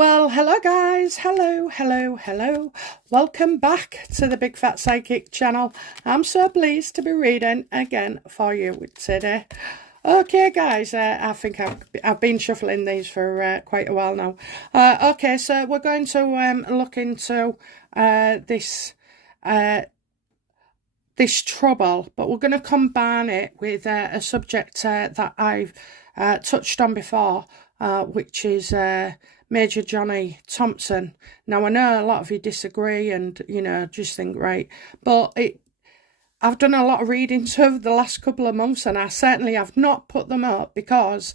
Well, hello guys, hello. Welcome back to the Big Fat Psychic channel. I'm so pleased to be reading again for you today. Okay guys, I think I've been shuffling these for quite a while now. Okay, so we're going to look into this trouble, but we're going to combine it with a subject that I've touched on before, which is Major Johnny Thompson. Now, I know a lot of you disagree and, just think, right, but I've done a lot of readings over the last couple of months, and I certainly have not put them up because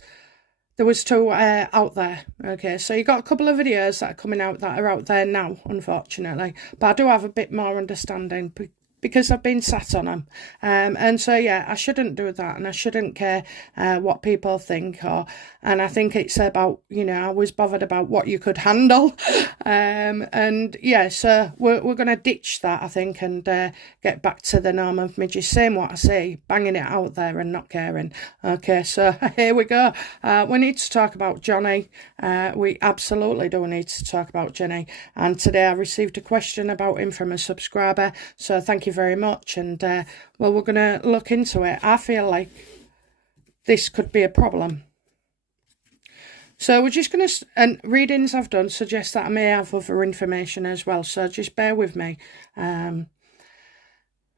there was two out there. Okay, so you got a couple of videos that are coming out that are out there now, unfortunately, but I do have a bit more understanding because I've been sat on them. And so, yeah, I shouldn't do that, and I shouldn't care what people think. And I think it's about, I was bothered about what you could handle. And, yeah, so we're going to ditch that, I think, and get back to the norm of me just saying what I say, banging it out there and not caring. Okay, so here we go. We need to talk about Johnny. We absolutely do need to talk about Johnny. And today I received a question about him from a subscriber, so thank you very much. And well, we're going to look into it. I feel like this could be a problem. So we're just going to, and readings I've done suggest that I may have other information as well, so just bear with me.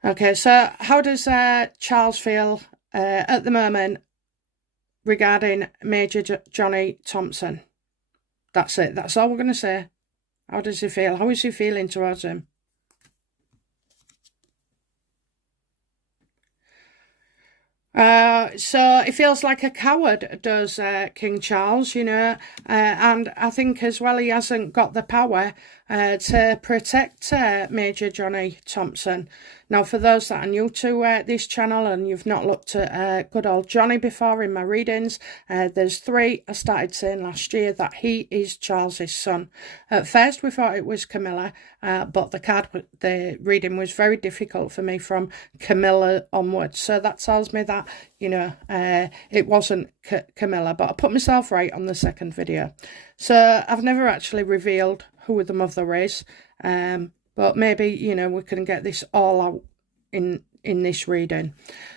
Okay, so how does Charles feel at the moment regarding Major Johnny Thompson? That's it. That's all we're going to say. How does he feel? How is he feeling towards him? So he feels like a coward, does King Charles, and I think as well he hasn't got the power to protect Major Johnny Thompson. Now, for those that are new to this channel and you've not looked at good old Johnny before in my readings, there's three I started saying last year that he is Charles's son. At first we thought it was Camilla, but the reading was very difficult for me from Camilla onwards. So that tells me that, it wasn't Camilla, but I put myself right on the second video. So I've never actually revealed who the mother is, but maybe, we can get this all out in this reading.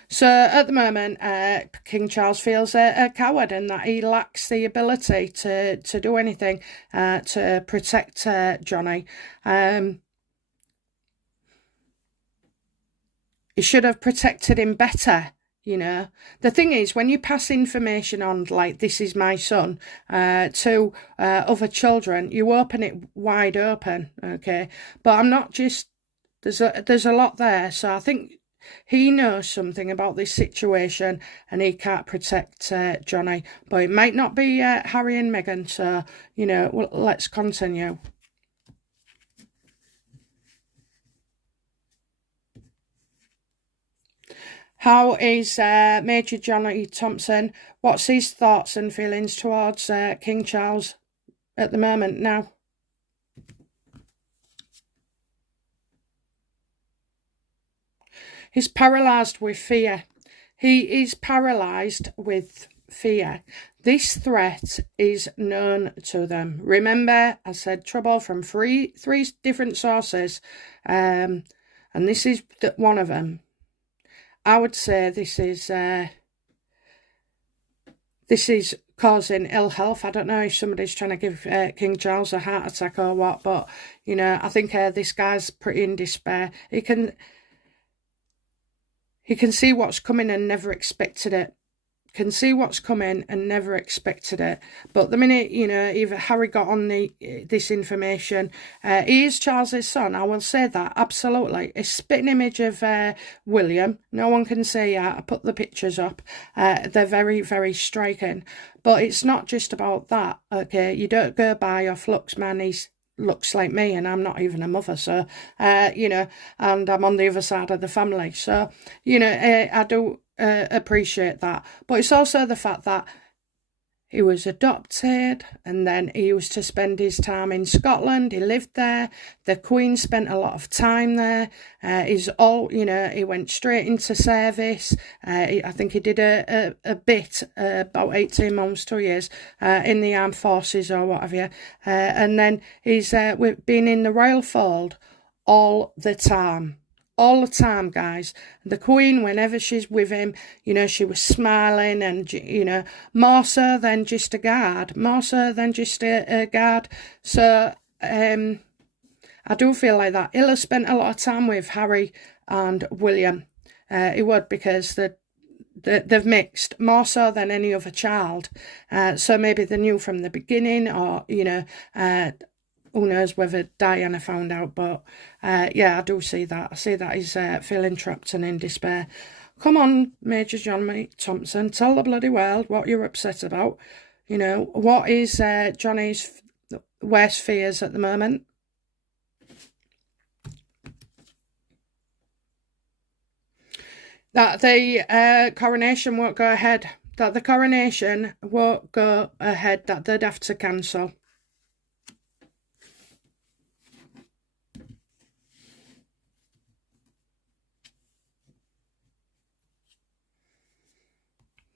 So at the moment, King Charles feels a coward and that he lacks the ability to do anything to protect Johnny. He should have protected him better. The thing is, when you pass information on, like this is my son, to other children, you open it wide open, okay? But I'm not just, there's a lot there, so I think he knows something about this situation and he can't protect Johnny. But it might not be Harry and Meghan, so, well, let's continue. How is Major Johnny Thompson? What's his thoughts and feelings towards King Charles at the moment now? He's paralysed with fear. He is paralysed with fear. This threat is known to them. Remember, I said trouble from three different sources, and this is one of them. I would say this is causing ill health. I don't know if somebody's trying to give King Charles a heart attack or what, but, I think this guy's pretty in despair. He can see what's coming and never expected it. Can see what's coming and never expected it. But the minute, either Harry got on this information, he is Charles's son. I will say that, absolutely. A spitting image of William. No one can say that. I put the pictures up. They're very, very striking. But it's not just about that, okay? You don't go by off looks, man. He's looks like me and I'm not even a mother, so and I'm on the other side of the family, so I do appreciate that. But it's also the fact that he was adopted, and then he used to spend his time in Scotland. He lived there. The Queen spent a lot of time there. He went straight into service. I think he did a bit, about 18 months, 2 years, in the armed forces or whatever. And then he's been in the royal fold all the time. All the time, guys. The Queen, whenever she's with him, she was smiling and, more so than just a guard. More so than just a guard. So, I do feel like that. He'll have spent a lot of time with Harry and William. He would, because they've mixed more so than any other child. So maybe they knew from the beginning, or, who knows whether Diana found out, but yeah, I do see that. I see that he's feeling trapped and in despair. Come on, Major Johnny Thompson, tell the bloody world what you're upset about. What is Johnny's worst fears at the moment? That the coronation won't go ahead. That the coronation won't go ahead, that they'd have to cancel.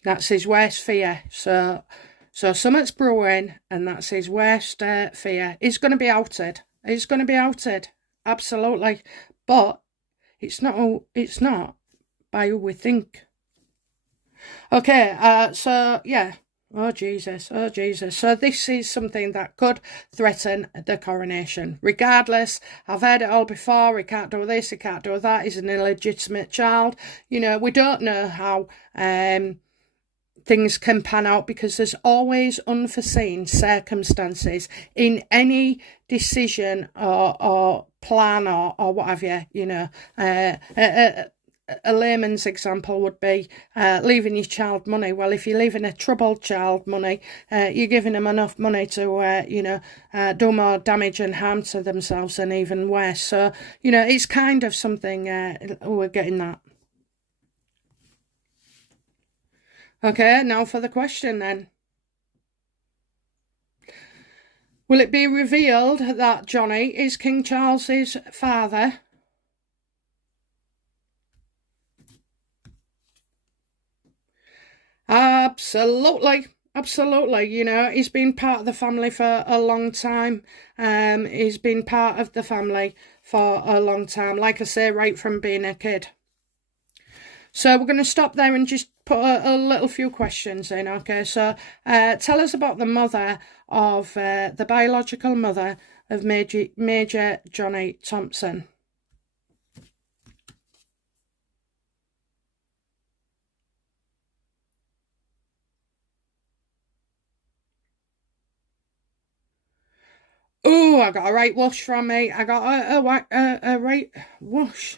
That's his worst fear. So something's brewing, and that's his worst fear. He's going to be outed. He's going to be outed. Absolutely. But it's not by who we think. Okay, so yeah. Oh, Jesus. Oh, Jesus. So this is something that could threaten the coronation. Regardless, I've heard it all before. He can't do this, he can't do that. He's an illegitimate child. We don't know how things can pan out, because there's always unforeseen circumstances in any decision or plan or what have you. A layman's example would be leaving your child money. Well, if you're leaving a troubled child money, you're giving them enough money to, do more damage and harm to themselves, and even worse. So, it's kind of something, we're getting that. Okay, now for the question then. Will it be revealed that Johnny is King Charles's father? Absolutely. Absolutely. He's been part of the family for a long time. He's been part of the family for a long time. Like I say, right from being a kid. So we're going to stop there and just put a little few questions in, okay? So tell us about the mother of, the biological mother of Major Johnny Thompson. Oh, I got a right whoosh from me. I got a right whoosh.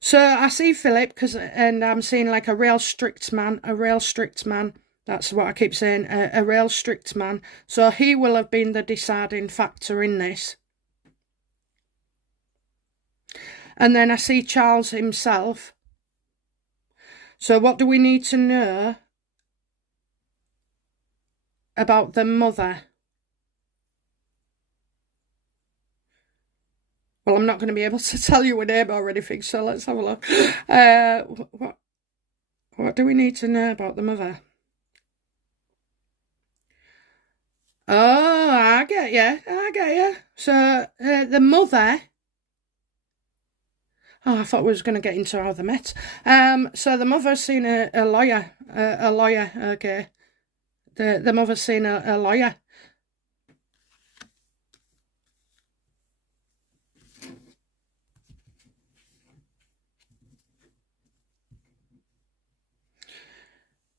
So I see Philip, and I'm seeing like a real strict man. That's what I keep saying, a real strict man. So he will have been the deciding factor in this. And then I see Charles himself. So what do we need to know about the mother? Well, I'm not going to be able to tell you a name or anything, so let's have a look. What do we need to know about the mother? Oh, I get you. So, the mother... Oh, I thought we was going to get into how they met. So the mother's seen a lawyer. A lawyer, okay. The mother's seen a lawyer.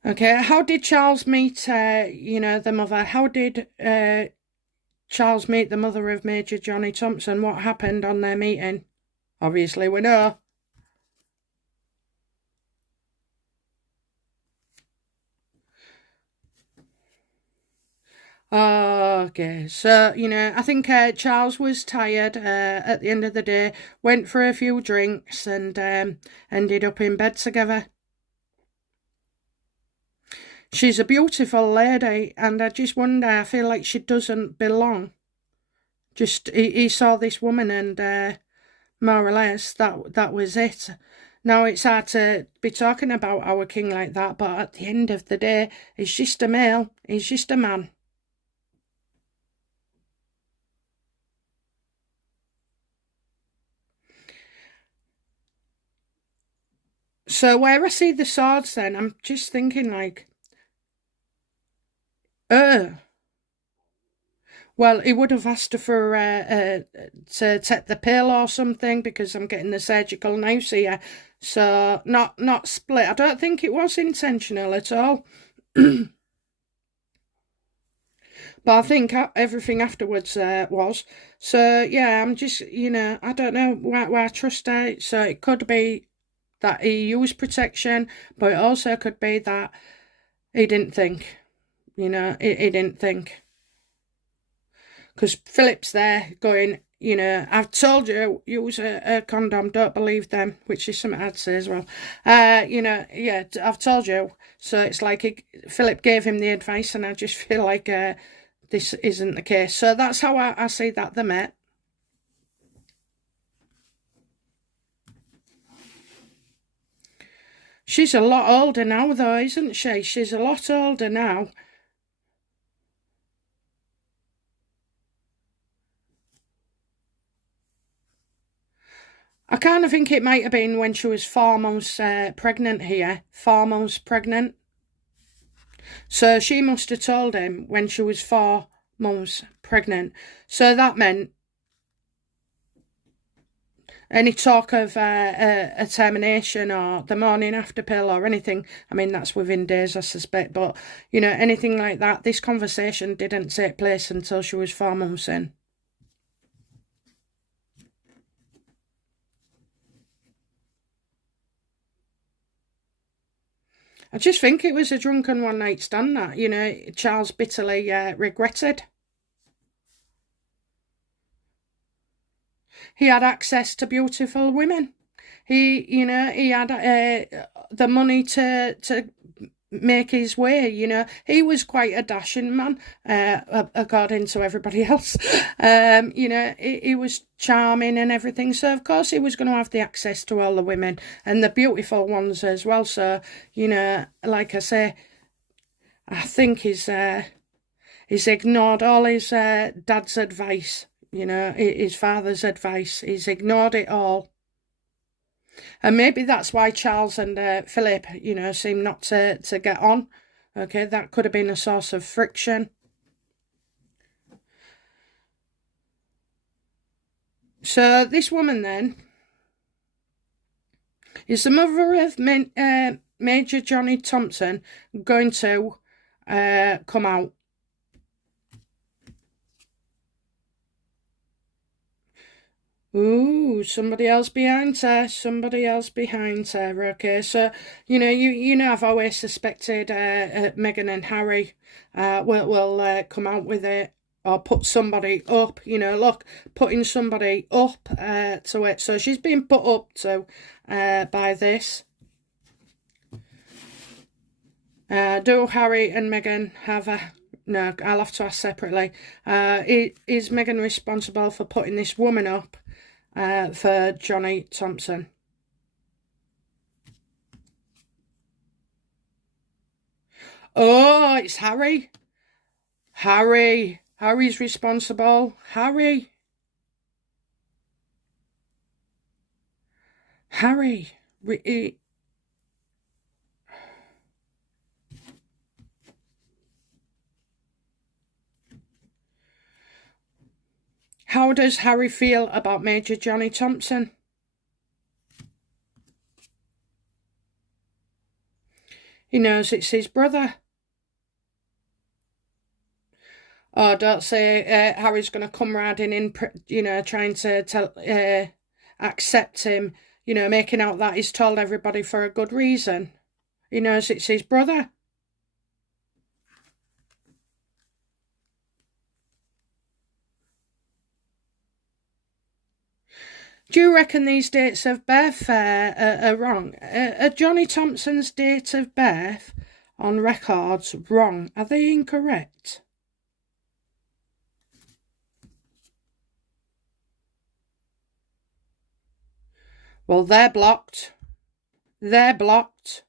Okay, how did Charles meet, the mother? How did Charles meet the mother of Major Johnny Thompson? What happened on their meeting? Obviously, we know. Okay, so, I think Charles was tired at the end of the day, went for a few drinks, and ended up in bed together. She's a beautiful lady, and I just wonder, I feel like she doesn't belong. Just, he saw this woman and more or less that was it. Now, it's hard to be talking about our king like that, but at the end of the day, he's just a male. He's just a man. So where I see the swords then, I'm just thinking like, well, he would have asked her for to take the pill or something because I'm getting the surgical knives here. So not split. I don't think it was intentional at all. But I think everything afterwards was. So yeah, I'm just, I don't know where I trust her. So it could be that he used protection, but it also could be that he didn't think. He didn't think. Because Philip's there going, I've told you, use a condom, don't believe them, which is something I'd say as well. Yeah, I've told you. So it's like Philip gave him the advice, and I just feel like this isn't the case. So that's how I see that they met. She's a lot older now, though, isn't she? She's a lot older now. I kind of think it might have been when she was 4 months pregnant here. 4 months pregnant. So she must have told him when she was 4 months pregnant. So that meant any talk of a termination or the morning after pill or anything, I mean, that's within days, I suspect, but, anything like that, this conversation didn't take place until she was 4 months in. I just think it was a drunken one-night stand that, Charles bitterly regretted. He had access to beautiful women. He had the money to make his way. He was quite a dashing man, according to everybody else. He was charming and everything. So of course he was going to have the access to all the women and the beautiful ones as well. So like I say, I think he's ignored all his dad's advice. His father's advice. He's ignored it all. And maybe that's why Charles and Philip, seem not to get on. Okay, that could have been a source of friction. So this woman then is the mother of Major Johnny Thompson going to come out. Ooh, somebody else behind her. Somebody else behind her. Okay, so I've always suspected Meghan and Harry will come out with it or put somebody up. Look, putting somebody up to it. So she's been put up to by this. Do Harry and Meghan have a... No, I'll have to ask separately. Is Meghan responsible for putting this woman up for Johnny Thompson? Oh, it's Harry. Harry's responsible. Harry. How does Harry feel about Major Johnny Thompson? He knows it's his brother. Oh, don't say Harry's going to come riding in, trying to accept him, making out that he's told everybody for a good reason. He knows it's his brother. Do you reckon these dates of birth are wrong? Are Johnny Thompson's date of birth on records wrong. Are they incorrect? Well, they're blocked. They're blocked.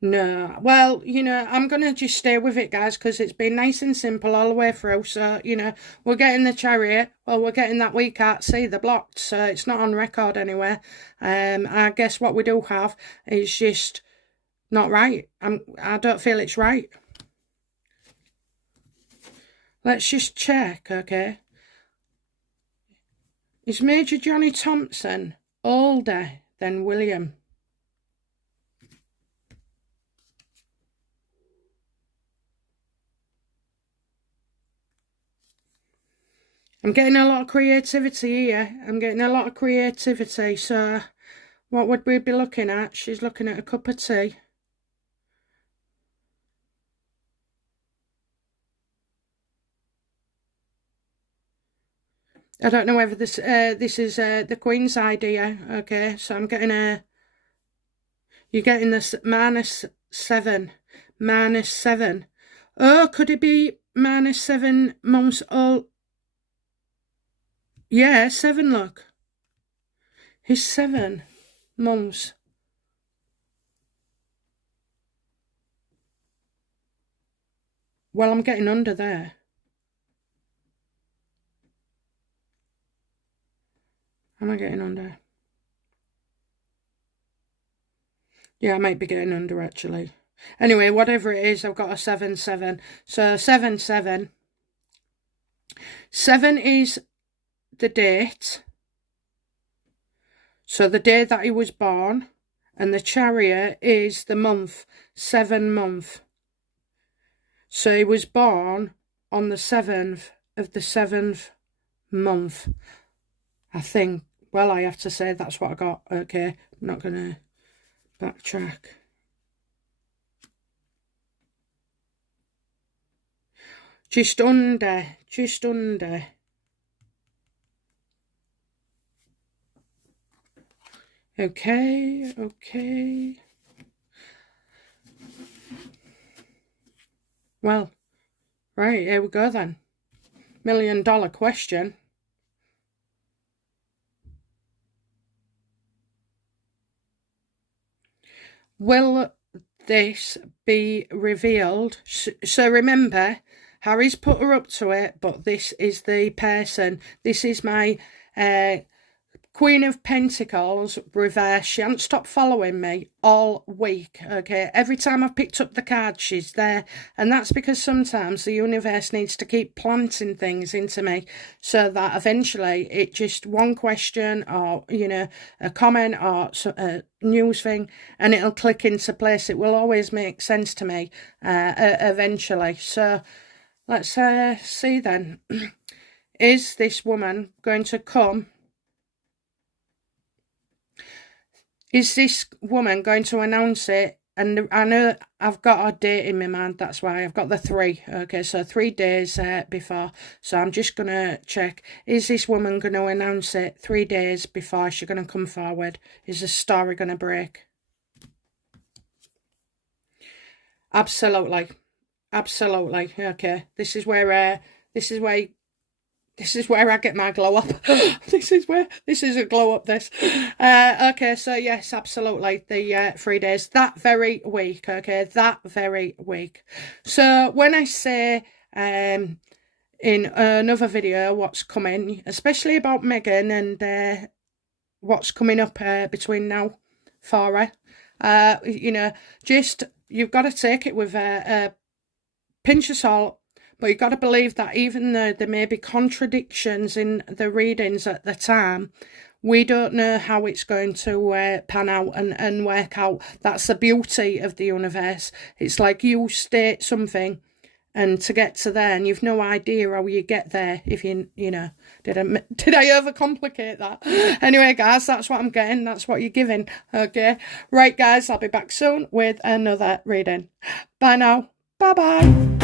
No. Well, you know, I'm going to just stay with it, guys, because it's been nice and simple all the way through. So, you know, we're getting the Chariot. Well, we're getting that we can't see. They're blocked. So it's not on record anywhere. I guess what we do have is just not right. I don't feel it's right. Let's just check, okay? Is Major Johnny Thompson older than William? I'm getting a lot of creativity here. I'm getting a lot of creativity. So what would we be looking at? She's looking at a cup of tea. I don't know whether this is the Queen's idea. Okay, so I'm getting you're getting this -7. -7. Oh, could it be -7 months old? Yeah, 7, look. He's 7 months. Well, I'm getting under there. Am I getting under? Yeah, I might be getting under, actually. Anyway, whatever it is, I've got a 7-7. So 7-7. 7 is the date. So the day that he was born. And the Chariot is the month. 7 month. So he was born on the 7th of the 7th month. I think. Well, I have to say that's what I got. Okay, I'm not going to backtrack. Just under. Just under. Okay, okay. Well, right, here we go then. $1 million question. Will this be revealed? So remember, Harry's put her up to it, but this is the person. This is my Queen of Pentacles reverse. She hasn't stopped following me all week, okay? Every time I've picked up the card, she's there. And that's because sometimes the universe needs to keep planting things into me so that eventually it just one question or, you know, a comment or a news thing and it'll click into place. It will always make sense to me eventually. So let's see then. Is this woman going to come? Is this woman going to announce it? And I know I've got a date in my mind. That's why I've got the 3. Okay, so 3 days before. So I'm just going to check. Is this woman going to announce it 3 days before she's going to come forward? Is the story going to break? Absolutely. Absolutely. Okay. This is where I get my glow up. This is a glow up, this. Okay, so yes, absolutely. The 3 days, that very week, okay, that very week. So when I say in another video what's coming, especially about Meghan and what's coming up between now for her, you know, just, you've got to take it with a pinch of salt. But you've got to believe that even though there may be contradictions in the readings at the time, we don't know how it's going to pan out and work out. That's the beauty of the universe. It's like you state something and to get to there, and you've no idea how you get there if you know, did I overcomplicate that? Anyway, guys, that's what I'm getting. That's what you're giving, okay? Right, guys, I'll be back soon with another reading. Bye now. Bye-bye.